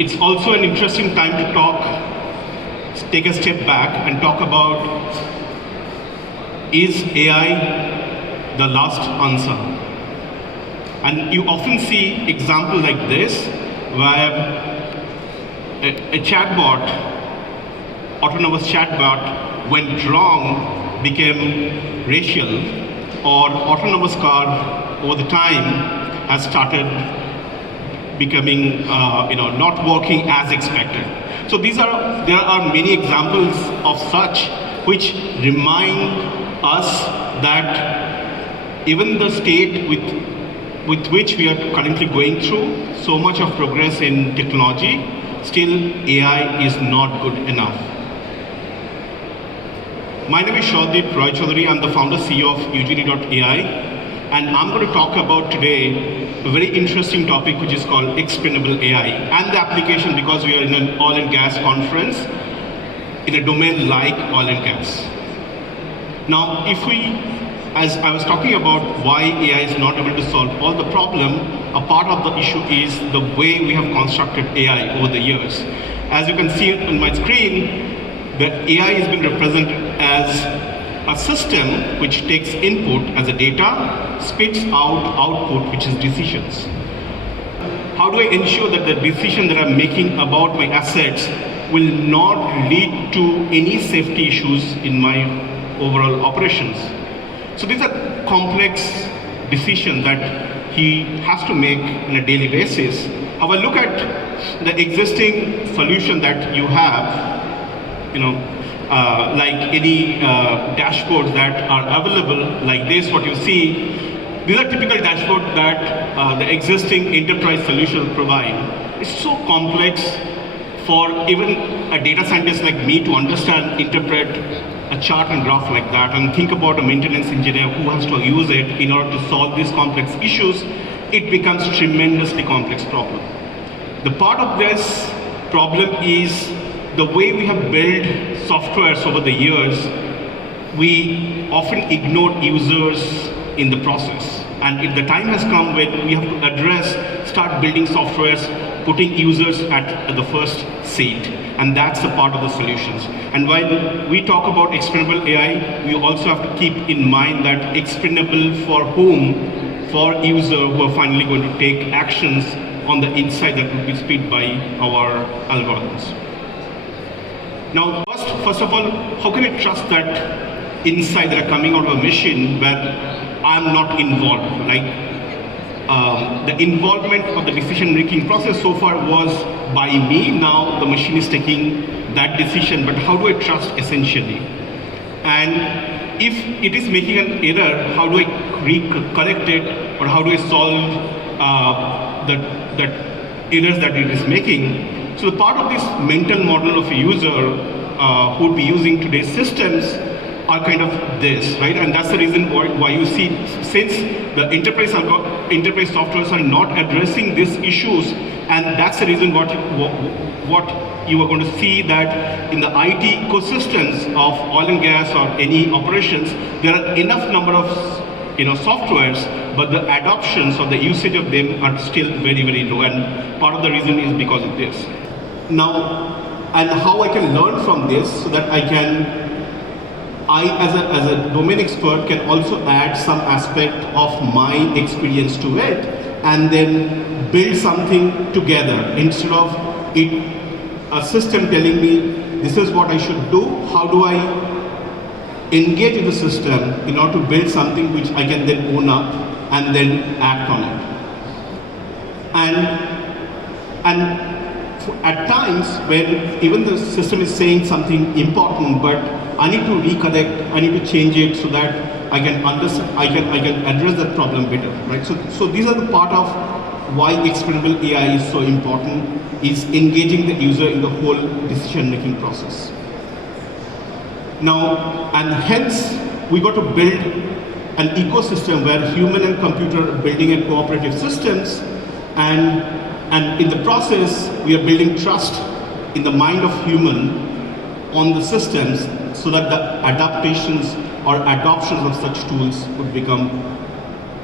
it's also an interesting time to take a step back and talk about, is AI the last answer? And you often see examples like this where a chatbot, autonomous chatbot, went wrong, became racial, or autonomous car over the time has started becoming, not working as expected. So there are many examples of such which remind us that even the state with which we are currently going through, so much of progress in technology, still AI is not good enough. My name is Shraddip Roy Chaudhary. I'm the founder CEO of Udemy.ai, and I'm going to talk about today a very interesting topic which is called explainable AI and the application, because we are in an oil and gas conference in a domain like oil and gas. Now, as I was talking about why AI is not able to solve all the problem, a part of the issue is the way we have constructed AI over the years. As you can see on my screen, the AI has been represented as a system which takes input as a data, spits out output, which is decisions. How do I ensure that the decision that I'm making about my assets will not lead to any safety issues in my overall operations? So these are complex decisions that he has to make on a daily basis. How I look at the existing solution that you have, like any dashboards that are available like this, what you see, these are typical dashboards that the existing enterprise solution provide. It's so complex for even a data scientist like me to understand, interpret a chart and graph like that, and think about a maintenance engineer who has to use it in order to solve these complex issues. It becomes a tremendously complex problem. The part of this problem is the way we have built softwares over the years. We often ignore users in the process. And if the time has come when we have to start building softwares, putting users at the first seat. And that's a part of the solutions. And while we talk about explainable AI, we also have to keep in mind that explainable for whom? For users who are finally going to take actions on the inside that will be sped by our algorithms. Now, first of all, how can I trust that insight that are coming out of a machine where I'm not involved? Like the involvement of the decision-making process so far was by me. Now the machine is taking that decision, but how do I trust essentially? And if it is making an error, how do I correct it, or how do I solve that errors that it is making? So the part of this mental model of a user who would be using today's systems are kind of this, right? And that's the reason why you see, since the enterprise softwares are not addressing these issues, and that's the reason what you are going to see that in the IT ecosystems of oil and gas or any operations, there are enough number of softwares, but the adoptions or the usage of them are still very, very low. And part of the reason is because of this. Now, and how I can learn from this so that I as a domain expert can also add some aspect of my experience to it, and then build something together instead of a system telling me this is what I should do. How do I engage in the system in order to build something which I can then own up and then act on it? And at times when even the system is saying something important, but I need to reconnect, I need to change it so that I can understand, I can address that problem better, right? So these are the part of why explainable AI is so important, is engaging the user in the whole decision-making process. Now, and hence, we got to build an ecosystem where human and computer are building a cooperative systems, and in the process, we are building trust in the mind of human on the systems so that the adaptations or adoptions of such tools would become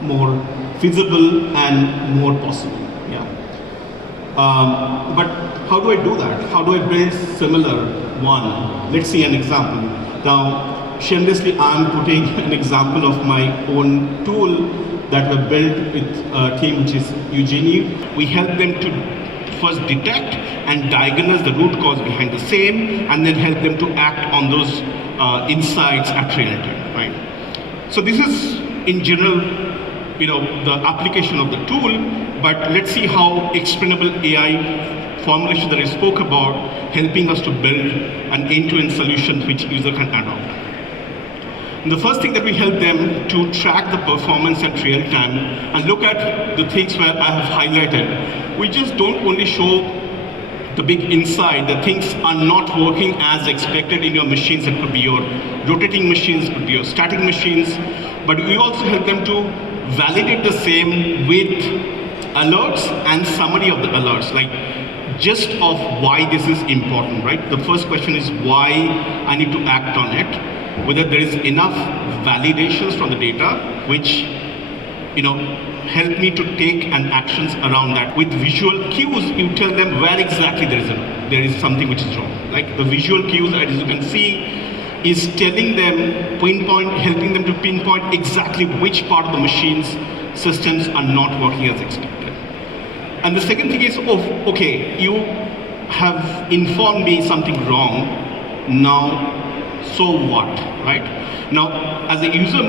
more feasible and more possible. Yeah. But how do I do that? How do I build similar one? Let's see an example. Now, shamelessly, I'm putting an example of my own tool that we built with a team which is Eugenie. We help them to first detect and diagnose the root cause behind the same, and then help them to act on those insights at real time, right? So this is, in general, the application of the tool, but let's see how explainable AI formulation that I spoke about, helping us to build an end-to-end solution which user can adopt. And the first thing that we help them to track the performance at real time and look at the things where I have highlighted. We just don't only show the big insight that things are not working as expected in your machines. It could be your rotating machines, it could be your static machines, but we also help them to validate the same with alerts and summary of the alerts, like gist of why this is important, right? The first question is why I need to act on it, whether there is enough validations from the data which help me to take an actions around that. With visual cues, you tell them where exactly there is something which is wrong. Like the visual cues, as you can see, is telling them, helping them to pinpoint exactly which part of the machine's systems are not working as expected. And the second thing is, okay, you have informed me something wrong, now, so what, right? Now, as a user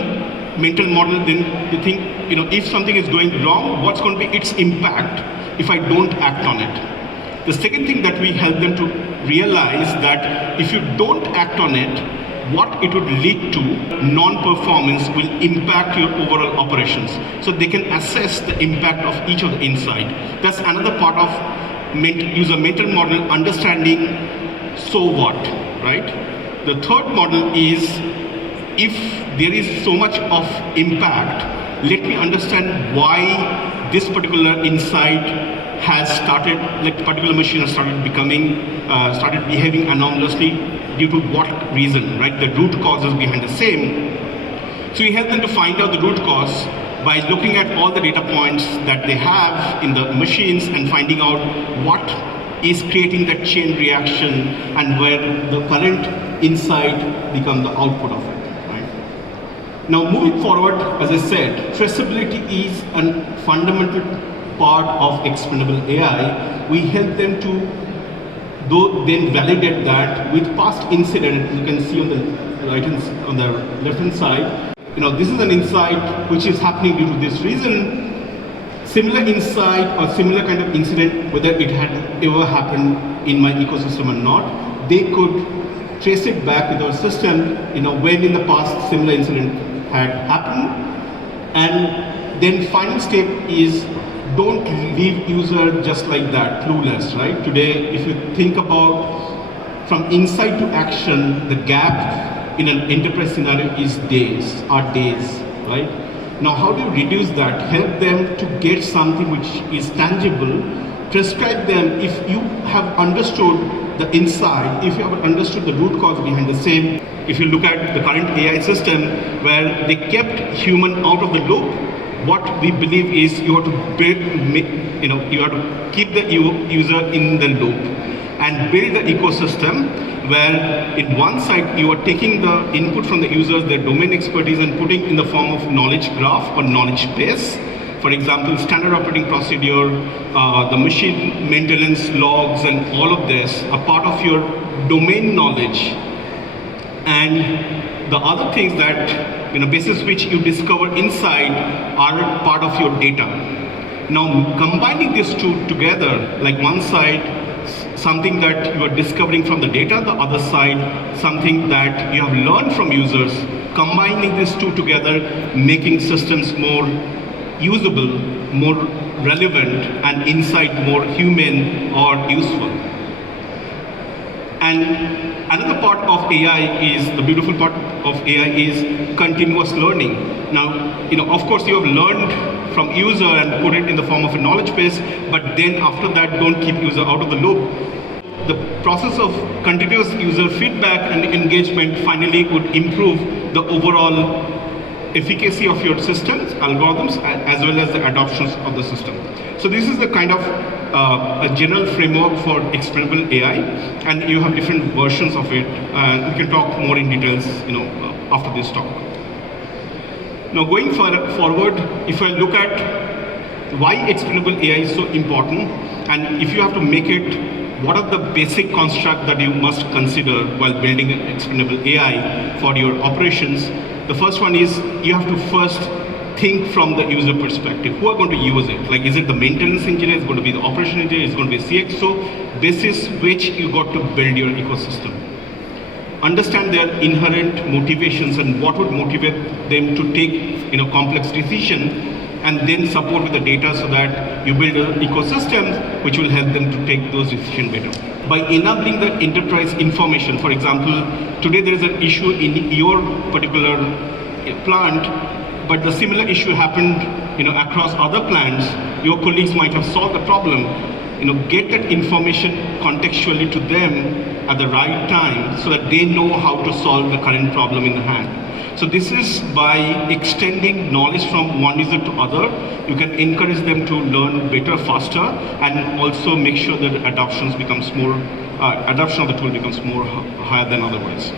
mental model, then you think, if something is going wrong, what's going to be its impact if I don't act on it? The second thing that we help them to realize that if you don't act on it, what it would lead to, non-performance will impact your overall operations. So they can assess the impact of each of the insight. That's another part of user mental model, understanding so what, right? The third model is, if there is so much of impact, let me understand why this particular insight has started, like particular machine has started behaving anomalously, due to what reason, right? The root causes behind the same. So we help them to find out the root cause by looking at all the data points that they have in the machines and finding out what is creating that chain reaction and where the current insight becomes the output of it, right? Now moving forward, as I said, traceability is a fundamental part of explainable AI. We help them to then validate that with past incident. You can see on the left-hand side, this is an insight which is happening due to this reason. Similar insight or similar kind of incident, whether it had ever happened in my ecosystem or not, they could trace it back with our system, when in the past similar incident had happened. And then final step is, don't leave user just like that, clueless, right? Today, if you think about from insight to action, the gap in an enterprise scenario is days, right? Now, how do you reduce that? Help them to get something which is tangible. Prescribe them if you have understood the insight, if you have understood the root cause behind the same. If you look at the current AI system where they kept human out of the loop, what we believe is you have to build, you have to keep the user in the loop and build the ecosystem where in one side you are taking the input from the users, their domain expertise, and putting in the form of knowledge graph or knowledge base. For example, standard operating procedure, the machine maintenance logs, and all of this are part of your domain knowledge. And the other things that, basis which you discover inside are part of your data. Now, combining these two together, like one side, something that you are discovering from the data, the other side, something that you have learned from users, combining these two together, making systems more usable, more relevant, and insight more human or useful. And another part of AI is, the beautiful part of AI is continuous learning. Now, of course you have learned from user and put it in the form of a knowledge base, but then after that, don't keep user out of the loop. The process of continuous user feedback and engagement finally would improve the overall efficacy of your systems, algorithms, as well as the adoptions of the system. So this is the kind of a general framework for explainable AI, and you have different versions of it. And we can talk more in details, after this talk. Now, going forward, if I look at why explainable AI is so important, and if you have to make it, what are the basic constructs that you must consider while building an explainable AI for your operations? The first one is you have to first think from the user perspective. Who are going to use it? Like, is it the maintenance engineer? Is it going to be the operation engineer? Is it going to be CXO? Basis which you got to build your ecosystem. Understand their inherent motivations and what would motivate them to take complex decision, and then support with the data so that you build an ecosystem which will help them to take those decisions better. By enabling the enterprise information, for example, today there is an issue in your particular plant, but the similar issue happened across other plants. Your colleagues might have solved the problem. Get that information contextually to them at the right time so that they know how to solve the current problem in the hand. So this is by extending knowledge from one user to other, you can encourage them to learn better, faster, and also make sure that adoption of the tool becomes more higher than otherwise.